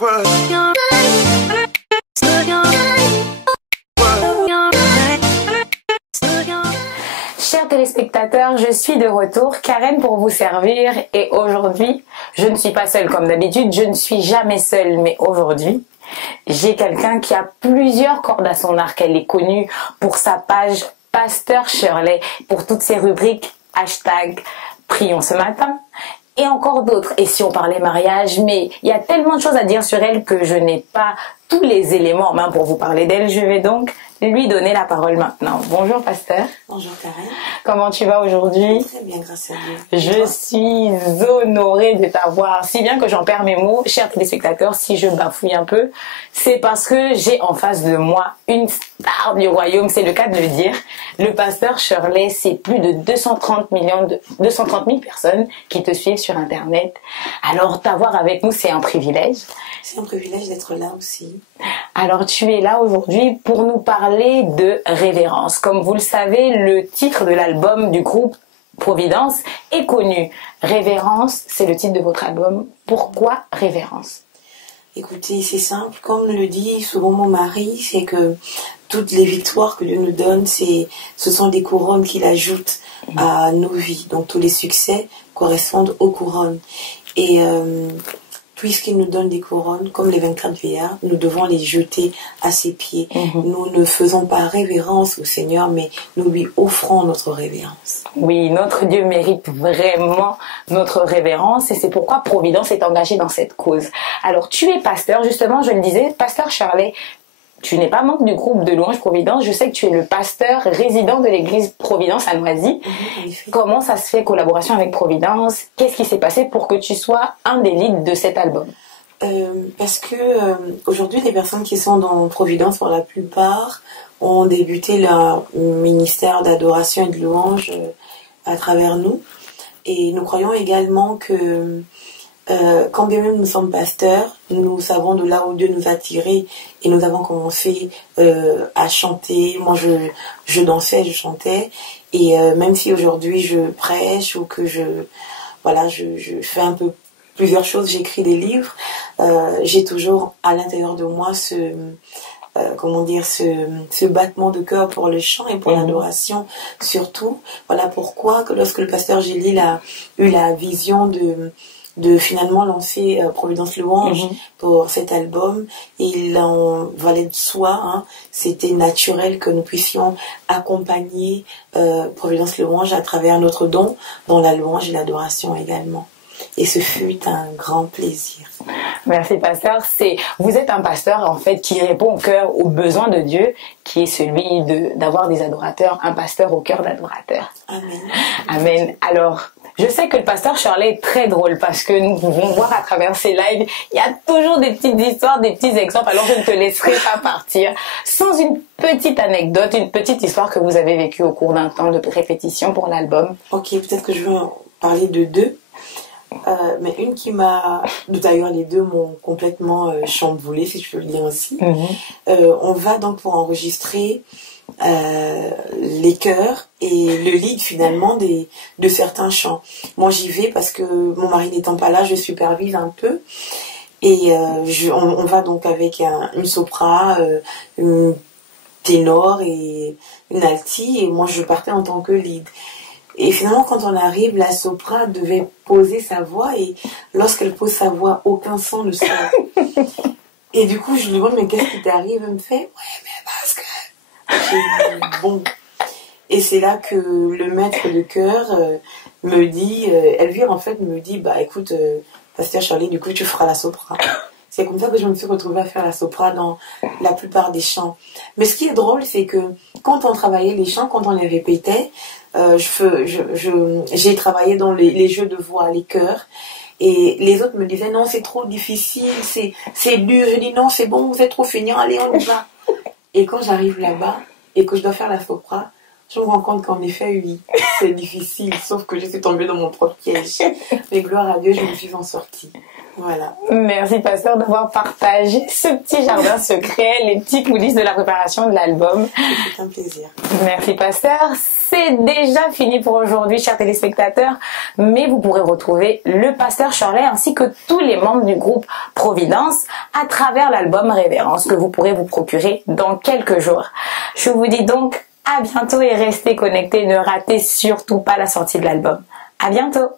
Chers téléspectateurs, je suis de retour, Karen pour vous servir, et aujourd'hui, je ne suis pas seule comme d'habitude, je ne suis jamais seule, mais aujourd'hui, j'ai quelqu'un qui a plusieurs cordes à son arc. Elle est connue pour sa page Pasteur Shirley, pour toutes ses rubriques hashtag Prions ce matin, et encore d'autres. Et si on parlait mariage, mais il y a tellement de choses à dire sur elle que je n'ai pas tous les éléments en main pour vous parler d'elle. Je vais donc lui donner la parole maintenant. Bonjour Pasteur. Bonjour Karen. Comment tu vas aujourd'hui? Très bien, grâce à Dieu. Je suis honorée de t'avoir, si bien que j'en perds mes mots. Chers téléspectateurs, si je bafouille un peu, c'est parce que j'ai en face de moi une star du royaume, c'est le cas de le dire. Le Pasteur Shirley, c'est plus de 230 000 personnes qui te suivent sur Internet. Alors t'avoir avec nous, c'est un privilège. C'est un privilège d'être là aussi. Alors tu es là aujourd'hui pour nous parler de révérence. Comme vous le savez, le titre de l'album du groupe Providence est connu. Révérence, c'est le titre de votre album. Pourquoi Révérence? Écoutez, c'est simple. Comme le dit souvent mon mari, c'est que toutes les victoires que Dieu nous donne, ce sont des couronnes qu'il ajoute à nos vies. Donc tous les succès correspondent aux couronnes. Et puisqu'il nous donne des couronnes, comme les 24 vieillards, nous devons les jeter à ses pieds. Nous ne faisons pas révérence au Seigneur, mais nous lui offrons notre révérence. Oui, notre Dieu mérite vraiment notre révérence et c'est pourquoi Providence est engagée dans cette cause. Alors, tu es pasteur, justement, je le disais, Pasteur Shirley. Tu n'es pas membre du groupe de louange Providence. Je sais que tu es le pasteur résident de l'église Providence à Noisy. Comment ça se fait, collaboration avec Providence? Qu'est-ce qui s'est passé pour que tu sois un des leads de cet album? Parce que aujourd'hui, les personnes qui sont dans Providence, pour la plupart, ont débuté leur ministère d'adoration et de louange à travers nous. Et nous croyons également que quand bien même nous sommes pasteurs, nous savons de là où Dieu nous a tirés et nous avons commencé à chanter. Moi, je dansais, je chantais. Et même si aujourd'hui je prêche ou que je fais un peu plusieurs choses, j'écris des livres, j'ai toujours à l'intérieur de moi ce battement de cœur pour le chant et pour l'adoration surtout. Voilà pourquoi que lorsque le pasteur Gély a eu la vision de finalement lancer Providence Louange pour cet album, il en valait de soi, hein. C'était naturel que nous puissions accompagner Providence Louange à travers notre don dans la louange et l'adoration également. Et ce fut un grand plaisir. Merci pasteur. Vous êtes un pasteur en fait qui répond au cœur, aux besoins de Dieu, qui est celui d'avoir des adorateurs, un pasteur au cœur d'adorateurs. Amen. Amen. Alors, je sais que le pasteur Shirley est très drôle parce que nous pouvons voir à travers ses lives, il y a toujours des petites histoires, des petits exemples. Alors je ne te laisserai pas partir sans une petite anecdote, une petite histoire que vous avez vécue au cours d'un temps de répétition pour l'album. Ok, peut-être que je vais en parler de deux. Mais une qui m'a... D'ailleurs, les deux m'ont complètement chamboulée, si je peux le dire ainsi. On va donc pour enregistrer les chœurs et le lead finalement de certains chants. Moi, j'y vais parce que mon mari n'étant pas là, je supervise un peu. Et on va donc avec une sopra, une ténor et une alti. Et moi, je partais en tant que lead. Et finalement, quand on arrive, la sopra devait poser sa voix et lorsqu'elle pose sa voix, aucun son ne sort. Et du coup, je lui demande, mais qu'est-ce qui t'arrive? Elle me fait, ouais, mais parce que... J'ai dit, bon. Et c'est là que le maître de chœur me dit, Elvire en fait me dit, bah écoute, pasteur Shirley, du coup tu feras la sopra. C'est comme ça que je me suis retrouvée à faire la sopra dans la plupart des chants. Mais ce qui est drôle, c'est que quand on travaillait les chants, quand on les répétait, j'ai travaillé dans les jeux de voix, les chœurs, et les autres me disaient non, c'est trop difficile, c'est dur. Je dis non, c'est bon, vous êtes trop feignants, allez, on y va. Et quand j'arrive là-bas et que je dois faire la sopra, je me rends compte qu'en effet, oui, c'est difficile, sauf que je suis tombée dans mon propre piège. Mais gloire à Dieu, je me suis en sortie. Voilà. Merci pasteur d'avoir partagé ce petit jardin secret, les petits coulisses de la préparation de l'album. C'est un plaisir. Merci pasteur. C'est déjà fini pour aujourd'hui, chers téléspectateurs, mais vous pourrez retrouver le pasteur Shirley ainsi que tous les membres du groupe Providence à travers l'album Révérence que vous pourrez vous procurer dans quelques jours. Je vous dis donc à bientôt et restez connectés, ne ratez surtout pas la sortie de l'album. À bientôt.